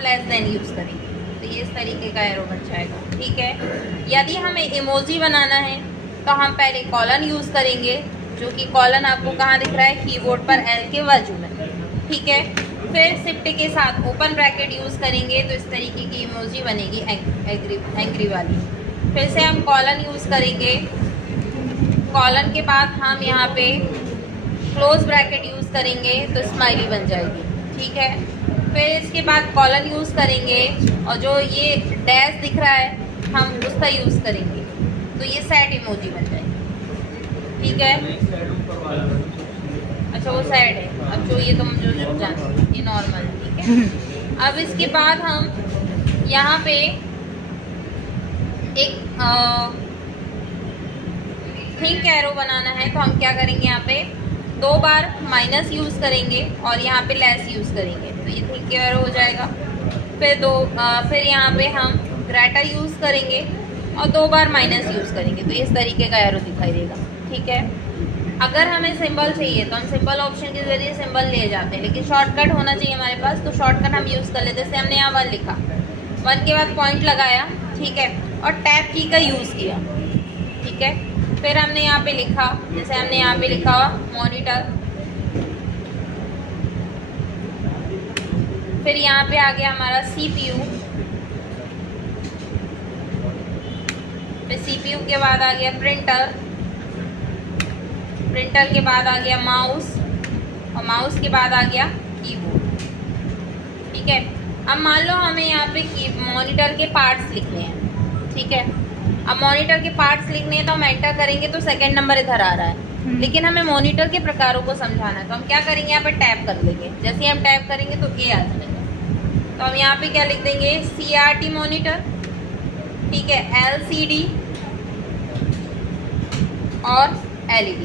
Less than use करेंगे तो ये इस तरीके का एरो बन जाएगा। ठीक है, यदि हमें इमोजी बनाना है तो हम पहले कॉलन यूज़ करेंगे, जो कि कॉलन आपको कहाँ दिख रहा है, कीबोर्ड पर एल के बाजू में। ठीक है, फिर शिफ्ट के साथ ओपन ब्रैकेट यूज़ करेंगे तो इस तरीके की इमोजी बनेगी एंग्री वाली। फिर से हम कॉलन यूज़ करेंगे, कॉलन के बाद हम यहाँ पे क्लोज ब्रैकेट यूज़ करेंगे तो स्माइली बन जाएगी। ठीक है, फिर इसके बाद कॉलन यूज़ करेंगे और जो ये डैश दिख रहा है हम उसका यूज़ करेंगे तो ये सैड इमोजी बन जाएगी। ठीक है, अच्छा वो सैड है, अब जो ये तुम जो जानते ये नॉर्मल है। ठीक है, अब इसके बाद हम यहाँ पे एक थिंक एरो बनाना है तो हम क्या करेंगे, यहाँ पे 2 बार माइनस यूज़ करेंगे और यहाँ पे लेस यूज़ करेंगे तो ये थिंक एरो हो जाएगा। फिर यहाँ पे हम ग्रेटर यूज़ करेंगे और 2 बार माइनस यूज़ करेंगे तो इस तरीके का एरो दिखाई देगा। ठीक है, अगर हमें सिंबल चाहिए तो हम सिंबल ऑप्शन के ज़रिए सिंबल ले जाते हैं, लेकिन शॉर्टकट होना चाहिए हमारे पास तो शॉर्टकट हम यूज़ कर लेते हैं। जैसे हमने यहाँ 1 लिखा, 1 के बाद पॉइंट लगाया, ठीक है, और टैप की का यूज़ किया। ठीक है, फिर हमने यहाँ पे लिखा, जैसे हमने यहाँ पे लिखा मॉनिटर, फिर यहाँ पे आ गया हमारा CPU, फिर CPU के बाद आ गया प्रिंटर, प्रिंटर के बाद आ गया माउस और माउस के बाद आ गया कीबोर्ड। ठीक है, अब मान लो हमें यहाँ पे मॉनिटर के पार्ट्स लिखने हैं। ठीक है, अब मॉनिटर के पार्ट्स लिखने हैं तो हम एंटर करेंगे तो सेकंड नंबर इधर आ रहा है, लेकिन हमें मॉनिटर के प्रकारों को समझाना है तो हम क्या करेंगे, यहाँ पे टैप कर लेंगे। जैसे ही हम टैप करेंगे तो ये आ जाएगा, तो हम यहाँ पे क्या लिख देंगे, CRT मॉनिटर। ठीक है, LCD और LED।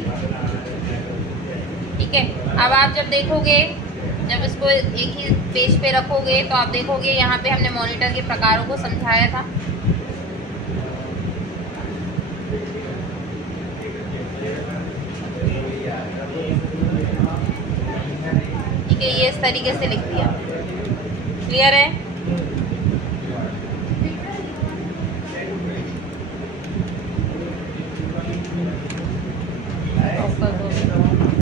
ठीक है, अब आप जब देखोगे, जब इसको एक ही पेज पे रखोगे तो आप देखोगे यहाँ पे हमने मॉनिटर के प्रकारों को समझाया था। ठीक है, ये इस तरीके से लिख दिया। क्लियर है?